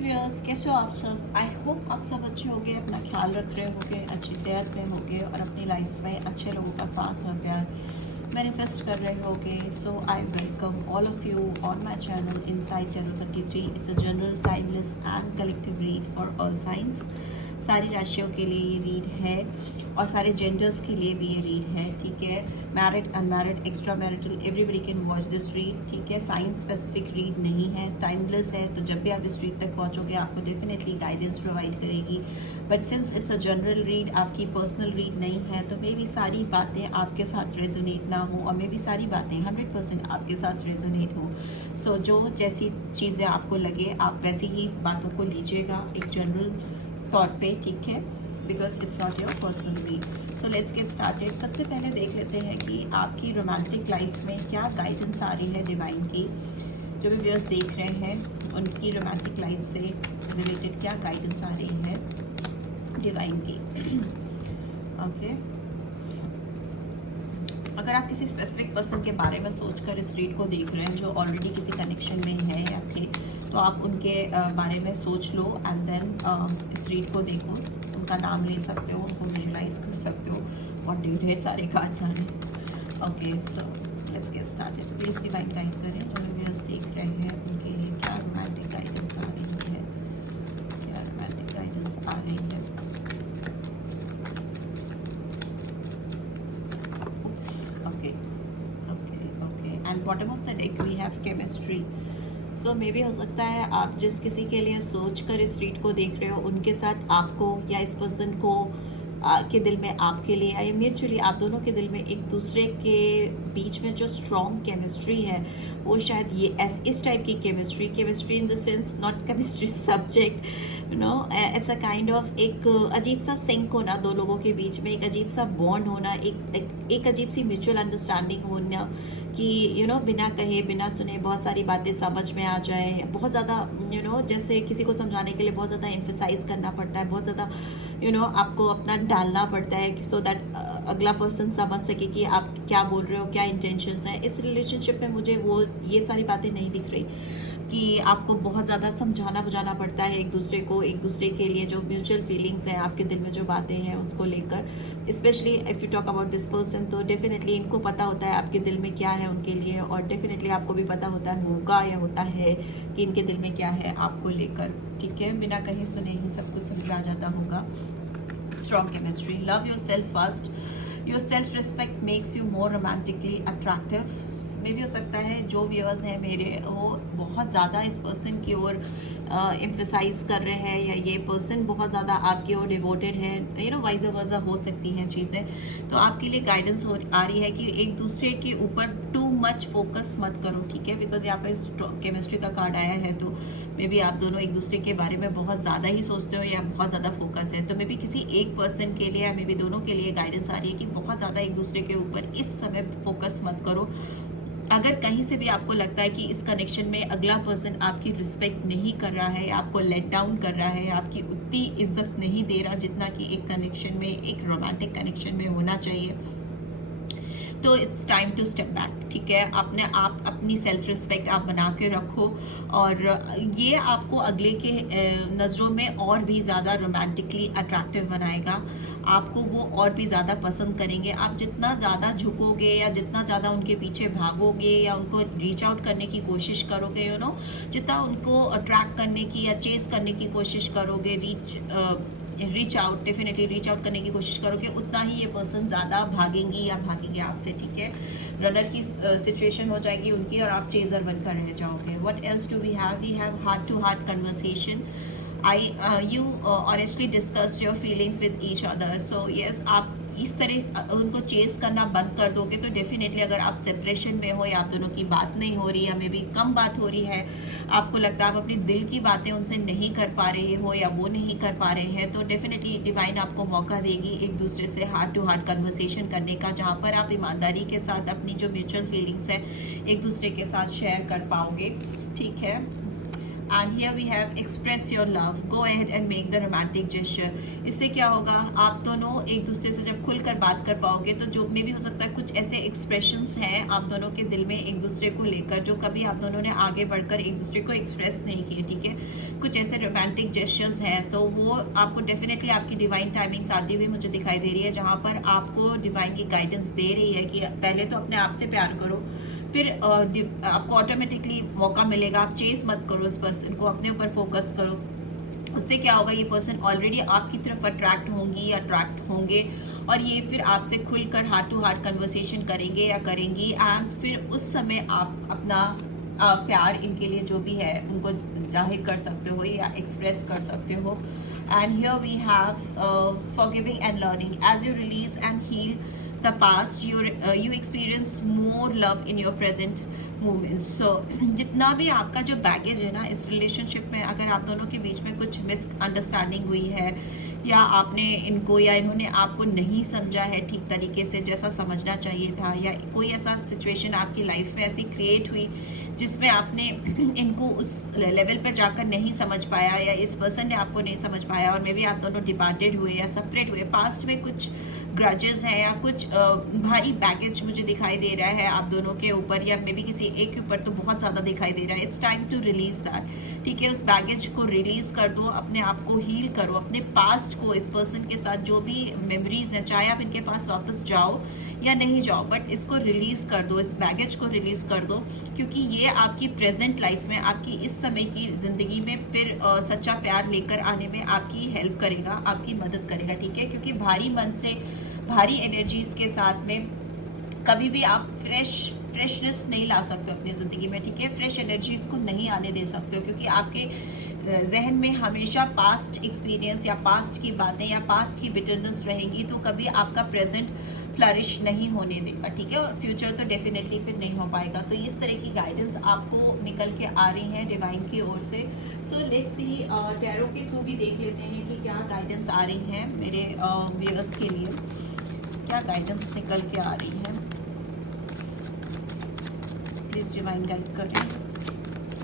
Viewers, कैसे हो आप सब। आई होप आप सब अच्छे होंगे, अपना ख्याल रख रहे होंगे, अच्छी सेहत में होंगे और अपनी लाइफ में अच्छे लोगों का साथ और प्यार मैनिफेस्ट कर रहे होंगे। So I welcome all of you on my channel inside tarot 33। It's a general timeless and collective read for all signs. सारी राशियों के लिए ये रीड है और सारे जेंडर्स के लिए भी ये रीड है, ठीक है। Married, unmarried, extra marital, everybody can watch this read, ठीक है। साइंस स्पेसिफिक रीड नहीं है, टाइमलेस है, तो जब भी आप इस रीड तक पहुंचोगे आपको डेफिनेटली गाइडेंस प्रोवाइड करेगी। But since it's a general read, आपकी पर्सनल रीड नहीं है, तो मे बी सारी बातें आपके साथ रेजोनेट ना हो और मे बी सारी बातें 100% आपके साथ रेजोनेट हो। सो जो जैसी चीज़ें आपको लगे आप वैसी ही बातों को लीजिएगा एक जनरल तौर पे, ठीक है, because it's not your personal read. So let's get started. सबसे पहले देख लेते हैं कि आपकी रोमांटिक लाइफ में क्या गाइडेंस आ रही है डिवाइन की। जो भी व्यूअर्स देख रहे हैं उनकी रोमांटिक लाइफ से रिलेटेड क्या गाइडेंस आ रही है डिवाइन की। ओके अगर आप किसी स्पेसिफिक पर्सन के बारे में सोचकर इस रीड को देख रहे हैं जो ऑलरेडी किसी कनेक्शन में है या थे, तो आप उनके बारे में सोच लो एंड देन इस रीड को देखो। उनका नाम ले सकते हो, उनको विजुलाइज कर सकते हो और ढेर सारे कार्ड्स आ रहे हैं। Okay so let's get started. Please divine guide करें जो व्यूअर्स देख रहे हैं उनके लिए क्या रोमांटिक गाइडेंस आ रही है, क्या रोमांटिक गाइडेंस आ रही है। And bottom of the deck we have chemistry. So maybe हो सकता है आप जिस किसी के लिए सोच कर इस रीड को देख रहे हो उनके साथ आपको या इस पर्सन को के दिल में आपके लिए या म्यूचुअली आप दोनों के दिल में एक दूसरे के बीच में जो स्ट्रॉन्ग केमिस्ट्री है वो शायद ये इस टाइप की chemistry in the sense not chemistry subject, you know, it's a kind of एक अजीब सा सिंक होना दो लोगों के बीच में, एक अजीब सा बॉन्ड होना, एक अजीब सी म्यूचुअल अंडरस्टैंडिंग होना कि यू नो बिना कहे बिना सुने बहुत सारी बातें समझ में आ जाए। बहुत ज़्यादा यू नो जैसे किसी को समझाने के लिए बहुत ज़्यादा एम्फेसाइज करना पड़ता है, बहुत ज़्यादा यू नो आपको अपना डालना पड़ता है सो दैट अगला पर्सन समझ सके कि आप क्या बोल रहे हो, क्या इंटेंशंस हैं। इस रिलेशनशिप में मुझे वो ये सारी बातें नहीं दिख रही कि आपको बहुत ज़्यादा समझाना बुझाना पड़ता है एक दूसरे को, एक दूसरे के लिए जो म्यूचुअल फीलिंग्स हैं आपके दिल में जो बातें हैं उसको लेकर। Specially if you talk about this person, तो डेफिनेटली इनको पता होता है आपके दिल में क्या है उनके लिए और डेफिनेटली आपको भी पता होता है होगा या होता है कि इनके दिल में क्या है आपको लेकर, ठीक है। बिना कहीं सुने ही सब कुछ समझ आ जाता होगा। Strong chemistry. Love yourself first. Yourself respect makes you more romantically attractive. मे भी हो सकता है जो व्यूअर्स हैं मेरे वो बहुत ज़्यादा इस पर्सन की ओर एम्फेसाइज कर रहे हैं या ये पर्सन बहुत ज़्यादा आपकी ओर डिवोटेड है, यू नो वाइज वर्सा हो सकती हैं चीज़ें। तो आपके लिए गाइडेंस आ रही है कि एक दूसरे के ऊपर टू मच फोकस मत करो, ठीक है, बिकॉज यहाँ पर केमिस्ट्री का कार्ड आया है तो मे बी आप दोनों एक दूसरे के बारे में बहुत ज़्यादा ही सोचते हो या बहुत ज़्यादा फोकस है। तो मे बी किसी एक पर्सन के लिए या मे बी दोनों के लिए गाइडेंस आ रही है कि बहुत ज़्यादा एक दूसरे के ऊपर इस समय फोकस मत करो। अगर कहीं से भी आपको लगता है कि इस कनेक्शन में अगला पर्सन आपकी रिस्पेक्ट नहीं कर रहा है, आपको लेट डाउन कर रहा है, आपकी उतनी इज्जत नहीं दे रहा जितना कि एक कनेक्शन में, एक रोमांटिक कनेक्शन में होना चाहिए, तो it's time to step back, ठीक है। अपने आप अपनी सेल्फ रिस्पेक्ट आप बना के रखो और ये आपको अगले के नज़रों में और भी ज़्यादा रोमांटिकली अट्रैक्टिव बनाएगा। आपको वो और भी ज़्यादा पसंद करेंगे। आप जितना ज़्यादा झुकोगे या जितना ज़्यादा उनके पीछे भागोगे या उनको रीच आउट करने की कोशिश करोगे, यू नो, जितना उनको अट्रैक्ट करने की या चेस करने की कोशिश करोगे, reach out definitely reach out करने की कोशिश करोगे, उतना ही ये पर्सन ज़्यादा भागेंगी या भागेंगे आपसे, ठीक है। रनर की सिचुएशन हो जाएगी उनकी और आप चेजर बनकर रह जाओगे। What else do we have heart to heart conversation. You honestly discuss your feelings with each other. So yes, आप इस तरह उनको चेस करना बंद कर दोगे तो डेफिनेटली अगर आप सेपरेशन में हो या आप दोनों की बात नहीं हो रही या मे भी कम बात हो रही है, आपको लगता है आप अपनी दिल की बातें उनसे नहीं कर पा रहे हो या वो नहीं कर पा रहे हैं, तो डेफिनेटली डिवाइन आपको मौका देगी एक दूसरे से हार्ट टू हार्ट कन्वर्सेशन करने का, जहाँ पर आप ईमानदारी के साथ अपनी जो म्यूचुअल फीलिंग्स है एक दूसरे के साथ शेयर कर पाओगे, ठीक है। And here we have express your love, go ahead and make the romantic gesture. इससे क्या होगा, आप दोनों एक दूसरे से जब खुलकर बात कर पाओगे तो जो में भी हो सकता है कुछ ऐसे एक्सप्रेशंस हैं आप दोनों के दिल में एक दूसरे को लेकर जो कभी आप दोनों ने आगे बढ़कर एक दूसरे को एक्सप्रेस नहीं किए, ठीक है। कुछ ऐसे रोमांटिक जेस्चर्स हैं तो वो आपको डेफिनेटली आपकी डिवाइन टाइमिंग्स आती हुई मुझे दिखाई दे रही है, जहाँ पर आपको डिवाइन की गाइडेंस दे रही है कि पहले तो अपने आप से प्यार करो, फिर आपको ऑटोमेटिकली मौका मिलेगा। आप चेस मत करो उस पर्सन को, अपने ऊपर फोकस करो। उससे क्या होगा, ये पर्सन ऑलरेडी आपकी तरफ अट्रैक्ट होंगी या अट्रैक्ट होंगे और ये फिर आपसे खुलकर हार्ट टू हार्ट कन्वर्सेशन करेंगे या करेंगी। एंड फिर उस समय आप अपना प्यार इनके लिए जो भी है उनको जाहिर कर सकते हो या एक्सप्रेस कर सकते हो। And here we have forgiving and learning, as you release and heal the past, you experience more love in your present moments. So जितना भी आपका जो बैगेज है ना इस रिलेशनशिप में, अगर आप दोनों के बीच में कुछ मिसअंडरस्टैंडिंग हुई है या आपने इनको या इन्होंने आपको नहीं समझा है ठीक तरीके से जैसा समझना चाहिए था, या कोई ऐसा सिचुएशन आपकी लाइफ में ऐसी क्रिएट हुई जिसमें आपने इनको उस लेवल पर जाकर नहीं समझ पाया या इस पर्सन ने आपको नहीं समझ पाया और मे बी आप दोनों डिपार्टेड हुए या सेपरेट हुए, पास्ट में कुछ ग्रजेस हैं या कुछ भारी बैगेज मुझे दिखाई दे रहा है आप दोनों के ऊपर, या मे बी किसी एक के ऊपर तो बहुत ज़्यादा दिखाई दे रहा है। It's time to release that, ठीक है। उस बैगेज को रिलीज कर दो, अपने आप को हील करो, अपने पास्ट को, इस पर्सन के साथ जो भी मेमोरीज हैं, चाहे आप इनके पास वापस जाओ या नहीं जाओ, बट इसको रिलीज कर दो, इस बैगेज को रिलीज कर दो, क्योंकि ये आपकी प्रेजेंट लाइफ में, आपकी इस समय की जिंदगी में फिर सच्चा प्यार लेकर आने में आपकी हेल्प करेगा, आपकी मदद करेगा, ठीक है। क्योंकि भारी मन से, भारी एनर्जीज के साथ में कभी भी आप फ्रेशनेस नहीं ला सकते हो अपनी ज़िंदगी में, ठीक है। फ्रेश एनर्जीज को नहीं आने दे सकते हो, क्योंकि आपके जहन में हमेशा पास्ट एक्सपीरियंस या पास्ट की बातें या पास्ट की बिटरनेस रहेंगी, तो कभी आपका प्रेजेंट फ्लरिश नहीं होने देगा, ठीक है। और फ्यूचर तो डेफिनेटली फिर नहीं हो पाएगा। तो इस तरह की गाइडेंस आपको निकल के आ रही है डिवाइन की ओर से। सो लेट्स सी, टैरो के थ्रू भी देख लेते हैं कि क्या गाइडेंस आ रही है मेरे व्यूअर्स के लिए, क्या गाइडेंस निकल के आ रही है। प्लीज डिवाइन गाइड करें।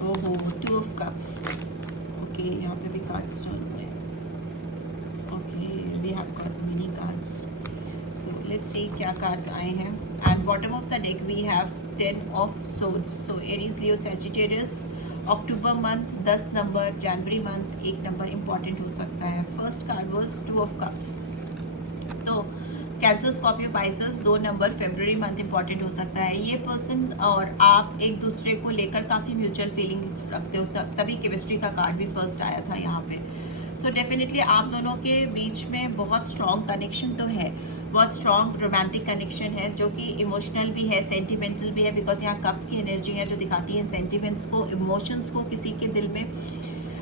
ओहो, 2 ऑफ कप्स, ओके, यहाँ पे भी कार्ड्स चल रहे हैं। Okay, we have got many cards. So let's see क्या कार्ड्स आए हैं। And bottom of the deck we have 10 of swords. So Aries, Leo, Sagittarius, October month 10 number, जनवरी मंथ 1 नंबर इंपॉर्टेंट हो सकता है। First card was 2 of cups, तो Cancer, Scorpio, Pisces 2 number, फरवरी month important हो सकता है। ये पर्सन और आप एक दूसरे को लेकर काफ़ी म्यूचुअल फीलिंग्स रखते हो, तभी केमिस्ट्री का कार्ड भी फर्स्ट आया था यहाँ पे। सो डेफिनेटली आप दोनों के बीच में बहुत स्ट्रॉन्ग कनेक्शन तो है, बहुत स्ट्रॉन्ग रोमांटिक कनेक्शन है, जो कि इमोशनल भी है, सेंटिमेंटल भी है, बिकॉज यहाँ कप्स की एनर्जी है जो दिखाती है सेंटिमेंट्स को, इमोशंस को किसी के दिल में।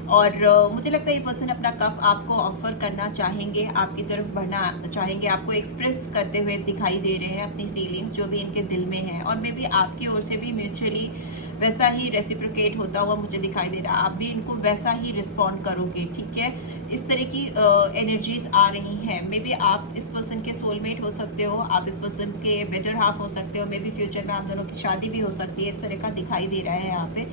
और मुझे लगता है ये पर्सन अपना कप आपको ऑफर करना चाहेंगे, आपकी तरफ बढ़ना चाहेंगे, आपको एक्सप्रेस करते हुए दिखाई दे रहे हैं अपनी फीलिंग्स जो भी इनके दिल में है, और मे बी आपकी ओर से भी म्यूचुअली वैसा ही रेसिप्रोकेट होता हुआ मुझे दिखाई दे रहा है। आप भी इनको वैसा ही रिस्पॉन्ड करोगे, ठीक है। इस तरह की एनर्जीज आ रही हैं। मे बी आप इस पर्सन के सोलमेट हो सकते हो, आप इस पर्सन के बेटर हाफ हो सकते हो, मे बी फ्यूचर में आप दोनों की शादी भी हो सकती है, इस तरह का दिखाई दे रहा है यहाँ पे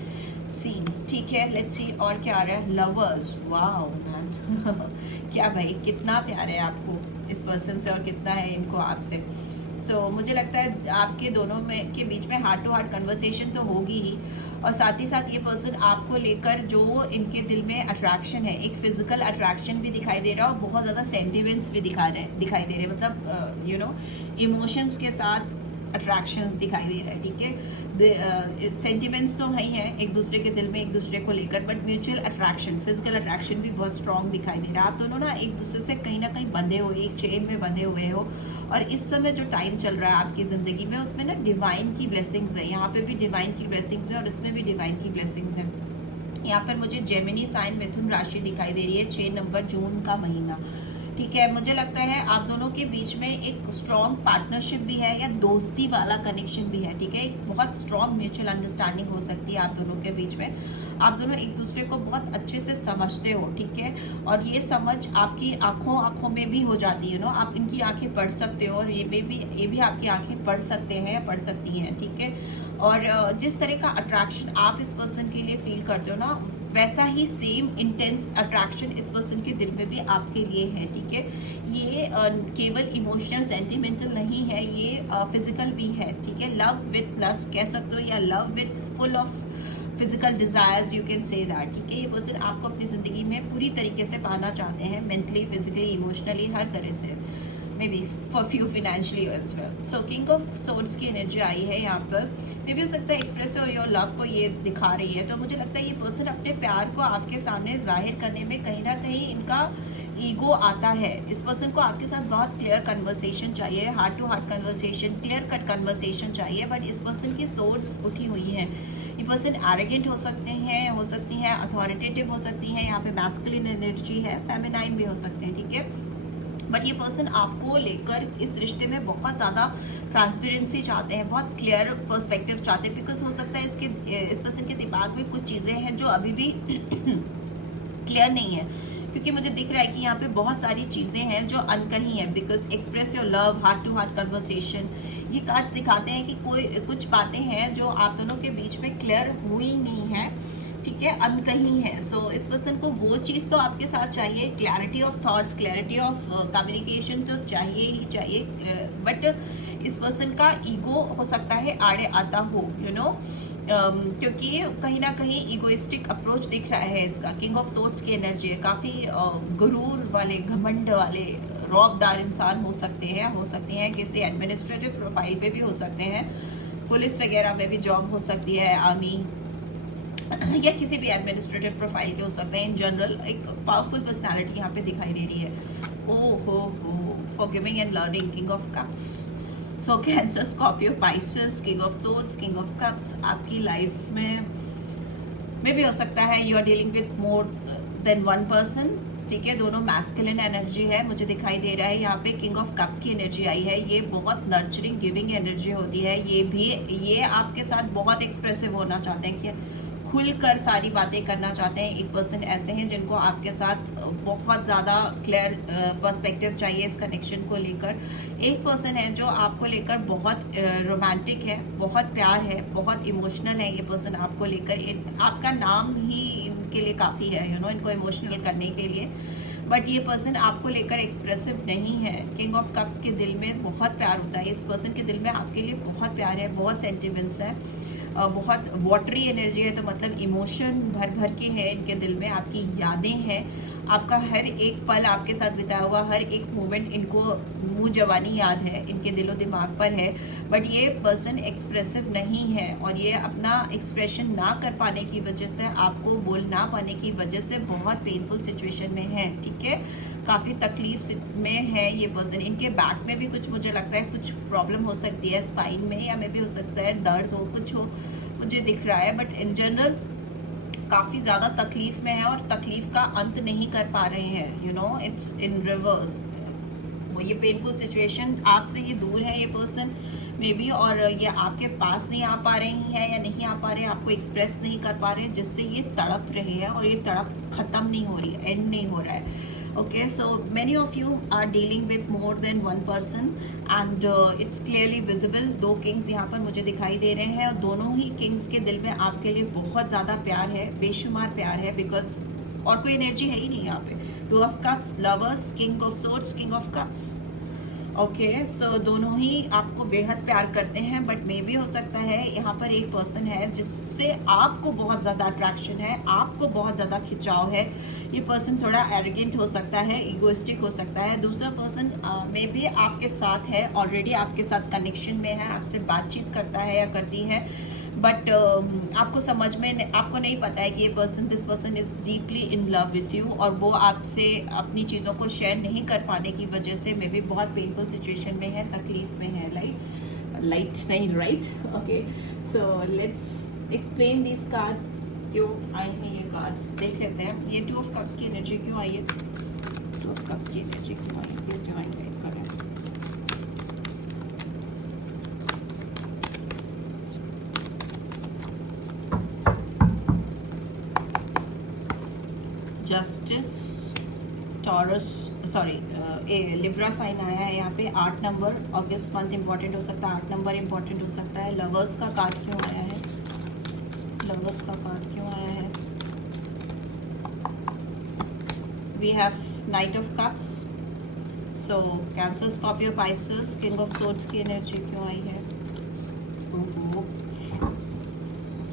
सीन, ठीक है। लेट्स सी और क्या आ रहा है। लवर्स, वाओ मैन क्या भाई, कितना प्यार है आपको इस पर्सन से और कितना है इनको आपसे। सो मुझे लगता है आपके दोनों में के बीच में हार्ट टू हार्ट कन्वर्सेशन तो होगी ही, और साथ ही साथ ये पर्सन आपको लेकर जो इनके दिल में अट्रैक्शन है, एक फिजिकल अट्रैक्शन भी दिखाई दे रहा है और बहुत ज़्यादा सेंटिमेंट्स भी दिखाई दे रहे हैं, मतलब यू नो इमोशंस के साथ अट्रैक्शन दिखाई दे रहा है, ठीक है। सेंटिमेंट्स तो है ही है एक दूसरे के दिल में एक दूसरे को लेकर, but mutual attraction, physical attraction भी बहुत स्ट्रॉन्ग दिखाई दे रहा है। आप दोनों ना एक दूसरे से कहीं ना कहीं बंधे हुए, एक चेन में बंधे हुए हो, और इस समय जो टाइम चल रहा है आपकी ज़िंदगी में उसमें ना डिवाइन की ब्लेसिंग्स है, यहाँ पे भी डिवाइन की ब्लेसिंग्स है और इसमें भी डिवाइन की ब्लेसिंग्स है। यहाँ पर मुझे जेमिनी साइन मिथुन राशि दिखाई दे रही है, 6 नंबर, जून का महीना, ठीक है। मुझे लगता है आप दोनों के बीच में एक स्ट्रॉन्ग पार्टनरशिप भी है या दोस्ती वाला कनेक्शन भी है, ठीक है। एक बहुत स्ट्रॉन्ग म्यूचुअल अंडरस्टैंडिंग हो सकती है आप दोनों के बीच में। आप दोनों एक दूसरे को बहुत अच्छे से समझते हो, ठीक है। और ये समझ आपकी आंखों में भी हो जाती है, आप इनकी आंखें पढ़ सकते हो और ये भी आपकी आंखें पढ़ सकते हैं या पढ़ सकती हैं, ठीक है। और जिस तरह का अट्रैक्शन आप इस पर्सन के लिए फील करते हो ना, वैसा ही सेम इंटेंस अट्रैक्शन इस पर्सन के दिल में भी आपके लिए है, ठीक है। ये केवल इमोशनल सेंटिमेंटल नहीं है, ये फिजिकल भी है, ठीक है। लव विथ लस्ट कह सकते हो, या love with full of physical desires, you can say that, ठीक है। ये पर्सन आपको अपनी ज़िंदगी में पूरी तरीके से पाना चाहते हैं, मेंटली, फिजिकली, इमोशनली, हर तरह से, maybe for few financially as well. So king of swords की एनर्जी आई है यहाँ पर। मे बी हो सकता है एक्सप्रेस योर लव को ये दिखा रही है, तो मुझे लगता है ये पर्सन अपने प्यार को आपके सामने जाहिर करने में कहीं ना कहीं इनका ईगो आता है। इस पर्सन को आपके साथ बहुत क्लियर कन्वर्सेशन चाहिए, heart to heart conversation, clear cut conversation चाहिए, बट इस पर्सन की सोर्स उठी हुई है। ये पर्सन एरोगेंट हो सकती हैं अथॉरिटेटिव हो सकती हैं, यहाँ पे मैस्कुलिन एनर्जी है, फेमिनाइन भी हो सकते हैं, ठीक है। बट ये पर्सन आपको लेकर इस रिश्ते में बहुत ज़्यादा ट्रांसपेरेंसी चाहते हैं, बहुत क्लियर पर्सपेक्टिव चाहते हैं, बिकॉज हो सकता है इस पर्सन के दिमाग में कुछ चीज़ें हैं जो अभी भी क्लियर नहीं है, क्योंकि मुझे दिख रहा है कि यहाँ पे बहुत सारी चीज़ें हैं जो अनकही हैं। Because express your love, heart to heart conversation, ये कार्ड्स दिखाते हैं कि कुछ बातें हैं जो आप दोनों के बीच में क्लियर हुई नहीं है, ठीक है, अनकही है। सो इस पर्सन को वो चीज़ तो आपके साथ चाहिए, clarity of thoughts, clarity of communication तो चाहिए ही चाहिए, बट इस पर्सन का ईगो हो सकता है आड़े आता हो, यू नो, क्योंकि कहीं ना कहीं ईगोइस्टिक अप्रोच दिख रहा है इसका। किंग ऑफ सोर्ड्स की एनर्जी है, काफ़ी गुरूर वाले, घमंड वाले, रौबदार इंसान हो सकते हैं किसी एडमिनिस्ट्रेटिव प्रोफाइल पे भी हो सकते हैं, पुलिस वगैरह में भी जॉब हो सकती है, आर्मी या किसी भी एडमिनिस्ट्रेटिव प्रोफाइल के हो सकते हैं। इन जनरल एक पावरफुल पर्सनालिटी यहाँ पे दिखाई दे रही है। ओ हो forgiving and learning, king of cups. So Cancer, Scorpio, Pisces, king of swords, king of cups आपकी लाइफ में भी हो सकता है you are dealing with more than one person, ठीक है। दोनों मैस्कुलिन एनर्जी है, मुझे दिखाई दे रहा है यहाँ पे। किंग ऑफ कप्स की एनर्जी आई है, ये बहुत नर्चरिंग, गिविंग एनर्जी होती है। ये आपके साथ बहुत एक्सप्रेसिव होना चाहते हैं, कि खुलकर सारी बातें करना चाहते हैं। एक पर्सन ऐसे हैं जिनको आपके साथ बहुत ज़्यादा क्लियर पर्सपेक्टिव चाहिए इस कनेक्शन को लेकर। एक पर्सन है जो आपको लेकर बहुत रोमांटिक है, बहुत प्यार है, बहुत इमोशनल है। ये पर्सन आपको लेकर, आपका नाम ही इनके लिए काफ़ी है, यू नो, इनको इमोशनल करने के लिए। बट ये पर्सन आपको लेकर एक्सप्रेसिव नहीं है। किंग ऑफ कप्स के दिल में बहुत प्यार होता है, इस पर्सन के दिल में आपके लिए बहुत प्यार है, बहुत सेंटिमेंट्स है, बहुत वाटरी एनर्जी है, तो मतलब इमोशन भर भर के है इनके दिल में, आपकी यादें हैं, आपका हर एक पल आपके साथ बिताया हुआ हर एक मोमेंट इनको मुँह जवानी याद है, इनके दिलो दिमाग पर है। बट ये पर्सन एक्सप्रेसिव नहीं है, और ये अपना एक्सप्रेशन ना कर पाने की वजह से, आपको बोल ना पाने की वजह से बहुत पेनफुल सिचुएशन में है, ठीक है। काफ़ी तकलीफ में है ये पर्सन। इनके बैक में भी कुछ, मुझे लगता है कुछ प्रॉब्लम हो सकती है स्पाइन में, या में भी हो सकता है दर्द हो, कुछ हो, मुझे दिख रहा है। बट इन जनरल काफ़ी ज़्यादा तकलीफ में है, और तकलीफ का अंत नहीं कर पा रहे हैं, you know, it's in reverse. वो ये पेनफुल सिचुएशन, आपसे ये दूर है ये पर्सन मे बी, और ये आपके पास नहीं आ पा रही है, या नहीं आ पा रहे हैं, आपको एक्सप्रेस नहीं कर पा रहे हैं, जिससे ये तड़प रहे हैं, और ये तड़प ख़त्म नहीं हो रही, एंड नहीं हो रहा है। Okay, so many of you are dealing with more than one person and it's clearly visible। दो किंग्स यहाँ पर मुझे दिखाई दे रहे हैं, और दोनों ही किंग्स के दिल में आपके लिए बहुत ज़्यादा प्यार है, बेशुमार प्यार है, बिकॉज और कोई एनर्जी है ही नहीं यहाँ पे। Two of cups, lovers, king of swords, king of cups. Okay, so दोनों ही आपको बेहद प्यार करते हैं, बट मे भी हो सकता है यहाँ पर एक पर्सन है जिससे आपको बहुत ज़्यादा अट्रैक्शन है, आपको बहुत ज़्यादा खिंचाव है। ये पर्सन थोड़ा एरोगेंट हो सकता है, इगोइस्टिक हो सकता है। दूसरा पर्सन मे भी आपके साथ है, ऑलरेडी आपके साथ कनेक्शन में है, आपसे बातचीत करता है या करती है, बट आपको समझ में आपको नहीं पता है कि ये person, this person is deeply in love with you, और वो आपसे अपनी चीज़ों को शेयर नहीं कर पाने की वजह से मे बी बहुत पेनफुल सिचुएशन में है, तकलीफ में है। लाइट नहीं, right. Okay, so let's explain these cards, क्यों आए हैं ये कार्ड्स, देख लेते हैं। ये टू ऑफ कप्स की एनर्जी क्यों आई है, टू ऑफ कप्स की एनर्जी क्यों आई है, प्लीज डिवाइन गाइड करें। Justice, Taurus, sorry, Libra sign आया है यहाँ पे। 8 नंबर, अगस्त मंथ इंपॉर्टेंट हो सकता है, 8 नंबर इंपॉर्टेंट हो सकता है। लवर्स का कार्ड क्यों आया है, लवर्स का कार्ड क्यों आया है, we have knight of cups. So Cancer, Scorpio, Pisces, king of swords की एनर्जी क्यों आई है?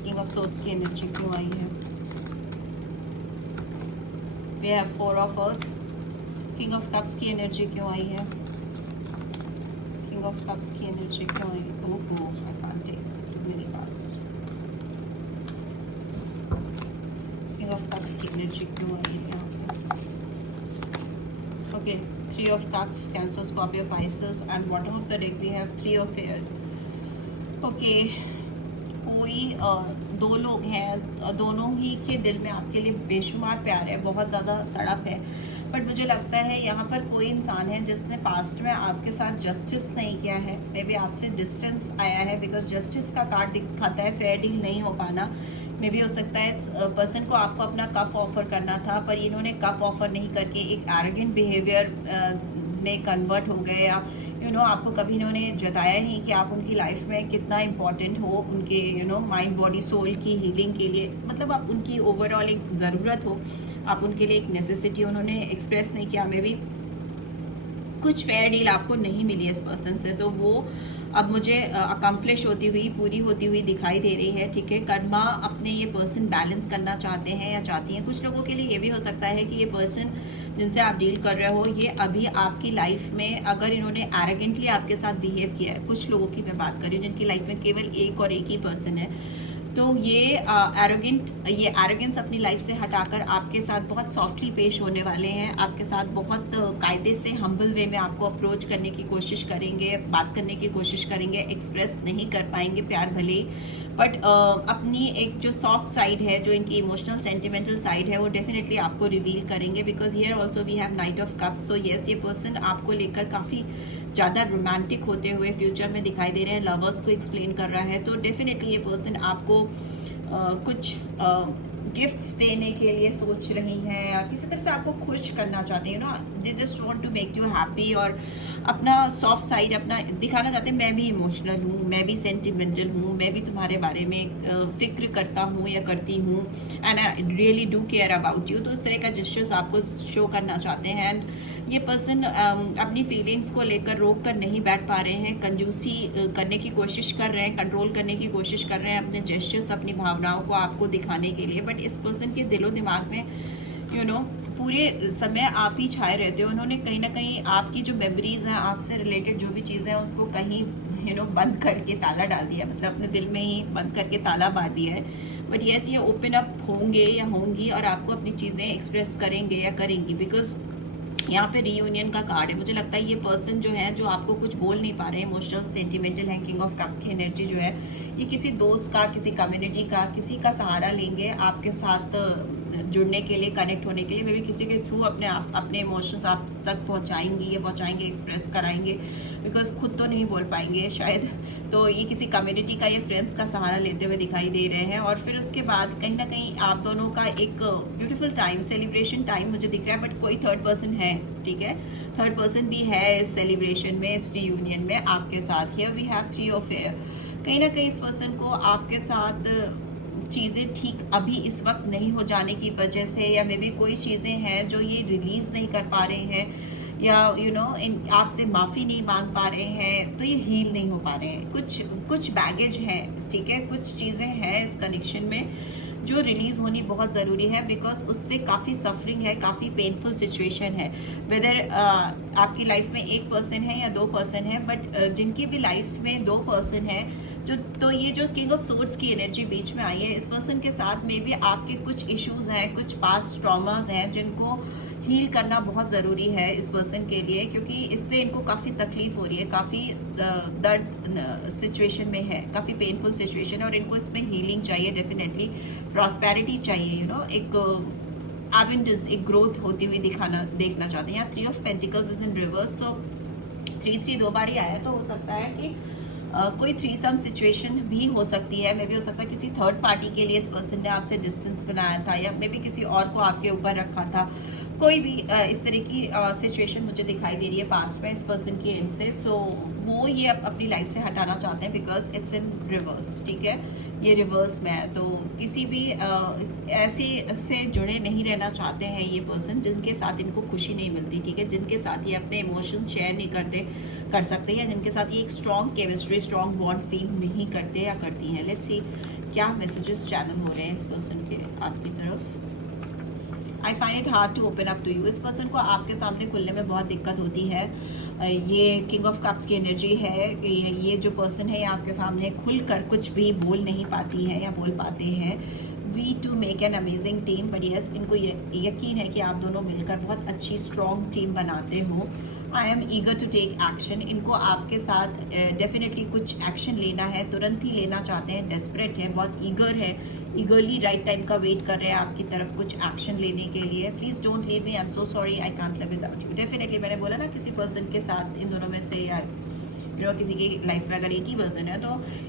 किंग ऑफ सोर्ड्स की एनर्जी क्यों आई है? We have four of earth. King of cups की एनर्जी क्यों आई है? किंग ऑफ कप्स की एनर्जी क्यों आई? I can't take too many cards. King of cups की एनर्जी क्यों आई है यहाँ पे? Okay, three of cups, cancer, Scorpio, Pisces and bottom of the deck we have three of air. Okay, कोई दो लोग हैं, दोनों ही के दिल में आपके लिए बेशुमार प्यार है, बहुत ज़्यादा तड़प है, बट मुझे लगता है यहाँ पर कोई इंसान है जिसने पास्ट में आपके साथ जस्टिस नहीं किया है। मे बी आपसे डिस्टेंस आया है, बिकॉज जस्टिस का कार्ड दिखाता है फेयर डील नहीं हो पाना। मे बी हो सकता है इस पर्सन को आपको अपना कप ऑफर करना था, पर इन्होंने कप ऑफर नहीं करके एक एरोगेंट बिहेवियर में कन्वर्ट हो गए, या आपको कभी इन्होंने जताया नहीं कि आप उनकी लाइफ में कितना इम्पोर्टेंट हो, उनके माइंड, बॉडी, सोल की हीलिंग के लिए, मतलब आप उनकी ओवरऑल एक ज़रूरत हो, आप उनके लिए एक नेसेसिटी उन्होंने एक्सप्रेस नहीं किया। मे बी कुछ फेयर डील आपको नहीं मिली इस पर्सन से, तो वो अब मुझे अकम्प्लिश होती हुई, पूरी होती हुई दिखाई दे रही है। ठीक है, कर्मा अपने ये पर्सन बैलेंस करना चाहते हैं या चाहती हैं। कुछ लोगों के लिए ये भी हो सकता है कि ये पर्सन जिनसे आप डील कर रहे हो, ये अभी आपकी लाइफ में अगर इन्होंने एरोगेंटली आपके साथ बिहेव किया है, कुछ लोगों की मैं बात कर रही हूँ जिनकी लाइफ में केवल एक और एक ही पर्सन है, तो ये एरोगेंस अपनी लाइफ से हटाकर आपके साथ बहुत सॉफ्टली पेश होने वाले हैं, आपके साथ बहुत कायदे से हम्बल वे में आपको अप्रोच करने की कोशिश करेंगे, बात करने की कोशिश करेंगे, एक्सप्रेस नहीं कर पाएंगे प्यार भले, बट अपनी एक जो सॉफ्ट साइड है, जो इनकी इमोशनल सेंटिमेंटल साइड है, वो डेफिनेटली आपको रिवील करेंगे, because here also we have knight of cups. So yes, ये पर्सन आपको लेकर काफ़ी ज़्यादा रोमांटिक होते हुए फ्यूचर में दिखाई दे रहे हैं, लवर्स को एक्सप्लेन कर रहा है। तो डेफिनेटली ये पर्सन आपको कुछ गिफ्ट्स देने के लिए सोच रही हैं, या किसी तरह से आपको खुश करना चाहते हैं, they just want to make you happy, और अपना सॉफ्ट साइड अपना दिखाना चाहते हैं। मैं भी इमोशनल हूँ, मैं भी सेंटिमेंटल हूँ, मैं भी तुम्हारे बारे में फिक्र करता हूँ या करती हूँ, and I really do care about you. तो इस तरह का जेस्चर्स आपको शो करना चाहते हैं। एंड ये पर्सन अपनी फीलिंग्स को लेकर रोक कर नहीं बैठ पा रहे हैं, कंजूसी करने की कोशिश कर रहे हैं, कंट्रोल करने की कोशिश कर रहे हैं अपने जेस्चर्स, अपनी भावनाओं को आपको दिखाने के लिए, बट इस पर्सन के दिलो दिमाग में पूरे समय आप ही छाए रहते हो। उन्होंने कहीं ना कहीं आपकी जो मेमोरीज हैं, आपसे रिलेटेड जो भी चीज़ें हैं, उनको कहीं बंद करके ताला डाल दिया, मतलब अपने दिल में ही बंद करके ताला मार दिया है। बट यस, ये ओपन अप होंगे या होंगी और आपको अपनी चीज़ें एक्सप्रेस करेंगे या करेंगी, बिकॉज यहाँ पे रीयूनियन का कार्ड है। मुझे लगता है ये पर्सन जो है, जो आपको कुछ बोल नहीं पा रहे हैं, इमोशनल सेंटिमेंटल है, किंग ऑफ कप्स की एनर्जी जो है, ये किसी दोस्त का, किसी कम्युनिटी का, किसी का सहारा लेंगे आपके साथ जुड़ने के लिए, कनेक्ट होने के लिए। मे भी किसी के थ्रू अपने इमोशंस आप तक पहुँचाएंगी या पहुँचाएंगे, एक्सप्रेस कराएंगे, बिकॉज खुद तो नहीं बोल पाएंगे शायद। तो ये किसी कम्युनिटी का या फ्रेंड्स का सहारा लेते हुए दिखाई दे रहे हैं, और फिर उसके बाद कहीं ना कहीं आप दोनों का एक ब्यूटीफुल टाइम, सेलिब्रेशन टाइम मुझे दिख रहा है। बट कोई थर्ड पर्सन है, ठीक है, थर्ड पर्सन भी है इस सेलिब्रेशन में, इस रीयूनियन में आपके साथ। Here we have three of air. कहीं ना कहीं इस पर्सन को आपके साथ चीज़ें ठीक अभी इस वक्त नहीं हो जाने की वजह से, या मे बी कोई चीज़ें हैं जो ये रिलीज़ नहीं कर पा रहे हैं, या आपसे माफ़ी नहीं मांग पा रहे हैं, तो ये हील नहीं हो पा रहे हैं। कुछ बैगेज है, ठीक है, कुछ चीज़ें हैं इस कनेक्शन में जो रिलीज़ होनी बहुत ज़रूरी है, बिकॉज उससे काफ़ी सफरिंग है, काफ़ी पेनफुल सिचुएशन है। वेदर आपकी लाइफ में एक पर्सन है या दो पर्सन है, बट जिनकी भी लाइफ में दो पर्सन है, तो ये जो किंग ऑफ सोर्ड्स की एनर्जी बीच में आई है, इस पर्सन के साथ में भी आपके कुछ इश्यूज हैं, कुछ पास्ट ट्रॉमास हैं, जिनको हील करना बहुत ज़रूरी है इस पर्सन के लिए, क्योंकि इससे इनको काफ़ी तकलीफ हो रही है, काफ़ी दर्द सिचुएशन में है, काफ़ी पेनफुल सिचुएशन है, और इनको इसमें हीलिंग चाहिए, डेफिनेटली प्रॉस्पेरिटी चाहिए, एक एबंडेंस, एक ग्रोथ होती हुई देखना चाहते हैं। यहाँ 3 of pentacles is in reverse, so 3 दो बार ही आया, तो हो सकता है कि कोई थ्रीसम सिचुएशन भी हो सकती है। मे बी हो सकता है किसी थर्ड पार्टी के लिए इस पर्सन ने आपसे डिस्टेंस बनाया था, या मे बी किसी और को आपके ऊपर रखा था, कोई भी इस तरह की सिचुएशन मुझे दिखाई दे रही है पास्ट में इस पर्सन की एंड से। सो वो ये अपनी लाइफ से हटाना चाहते हैं बिकॉज इट्स इन रिवर्स, ठीक है, ये रिवर्स में है। तो किसी भी ऐसे से जुड़े नहीं रहना चाहते हैं ये पर्सन जिनके साथ इनको खुशी नहीं मिलती, ठीक है, जिनके साथ ये अपने इमोशन शेयर नहीं कर सकते, या जिनके साथ ये एक strong chemistry, strong bond feel नहीं करते या करती हैं। लेट्स सी क्या मैसेजेस चैनल हो रहे हैं इस पर्सन के आपकी तरफ। I find it hard to open up to you. इस पर्सन को आपके सामने खुलने में बहुत दिक्कत होती है। ये किंग ऑफ कप्स की एनर्जी है। ये जो पर्सन है ये आपके सामने खुलकर कुछ भी बोल नहीं पाती है या बोल पाते हैं। We two make an amazing team, but yes इनको यकीन है कि आप दोनों मिलकर बहुत अच्छी स्ट्रॉन्ग टीम बनाते हो। I am eager to take action. इनको आपके साथ डेफिनेटली कुछ एक्शन लेना है, तुरंत ही लेना चाहते हैं, डेस्परेट है, बहुत ईगर है, ईगरली राइट टाइम का वेट कर रहे हैं आपकी तरफ कुछ एक्शन लेने के लिए। Please don't leave me, I am so sorry, I can't live without you. Definitely मैंने बोला ना किसी पर्सन के साथ इन दोनों में से, या किसी की लाइफ में अगर एक ही पर्सन है तो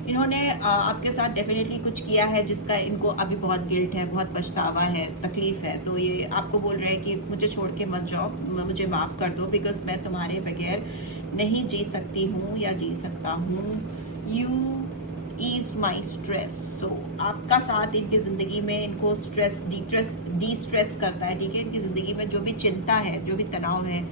इन्होंने आपके साथ डेफिनेटली कुछ किया है जिसका इनको अभी बहुत गिल्ट है, बहुत पछतावा है, तकलीफ है। तो ये आपको बोल रहे हैं कि मुझे छोड़ के मत जाओ, मुझे माफ़ कर दो, बिकॉज मैं तुम्हारे बगैर नहीं जी सकती हूँ या जी सकता हूँ। You ease my stress. So आपका साथ इनकी ज़िंदगी में इनको स्ट्रेस डी स्ट्रेस करता है, ठीक है। इनकी ज़िंदगी में जो भी चिंता है, जो भी तनाव है,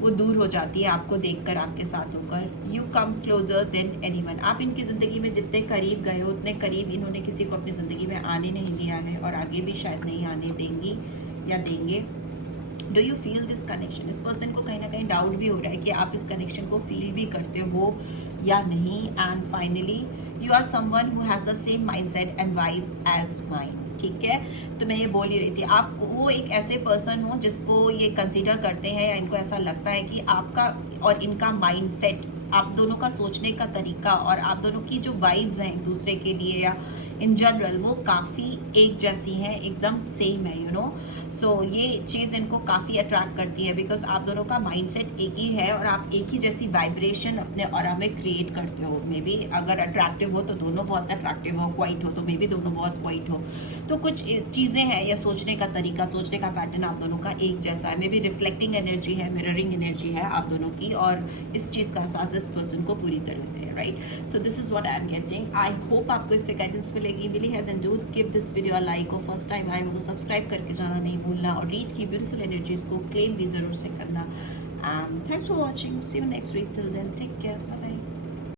वो दूर हो जाती है आपको देखकर, आपके साथ होकर। You come closer than anyone. आप इनकी ज़िंदगी में जितने करीब गए हो उतने करीब इन्होंने किसी को अपनी ज़िंदगी में आने नहीं दिया है, और आगे भी शायद नहीं आने देंगी या देंगे। Do you feel this connection? इस पर्सन को कहीं ना कहीं डाउट भी हो रहा है कि आप इस कनेक्शन को फील भी करते हो या नहीं। And finally you are someone who has the same mindset and vibe as mind, ठीक है। तो मैं ये बोल ही रही थी, आप वो एक ऐसे पर्सन हो जिसको ये कंसीडर करते हैं या इनको ऐसा लगता है कि आपका और इनका माइंडसेट, आप दोनों का सोचने का तरीका और आप दोनों की जो वाइब्स हैं एक दूसरे के लिए या इन जनरल, वो काफ़ी एक जैसी हैं, एकदम सेम है, यू नो। सो ये चीज़ इनको काफ़ी अट्रैक्ट करती है बिकॉज आप दोनों का माइंडसेट एक ही है और आप एक ही जैसी वाइब्रेशन अपने ऑरा में क्रिएट करते हो। मे बी अगर अट्रैक्टिव हो तो दोनों बहुत अट्रैक्टिव हो, क्वाइट हो तो मे बी दोनों बहुत क्वाइट हो। तो कुछ चीज़ें हैं या सोचने का तरीका, सोचने का पैटर्न आप दोनों का एक जैसा है। मे बी रिफ्लेक्टिंग एनर्जी है, मिररिंग एनर्जी है आप दोनों की, और इस चीज़ का एहसास इस पर्सन को पूरी तरह से है, right. So this is what I am getting. I hope आपको इससे गाइडेंस मिली है। Then do give this video a like, और फर्स्ट टाइम आए हो तो सब्सक्राइब करके जाना नहीं भूलना, और रीड की ब्यूटीफुल एनर्जीज को क्लेम भी ज़रूर से करना। And thanks for watching, see you next week, till then take care, bye bye.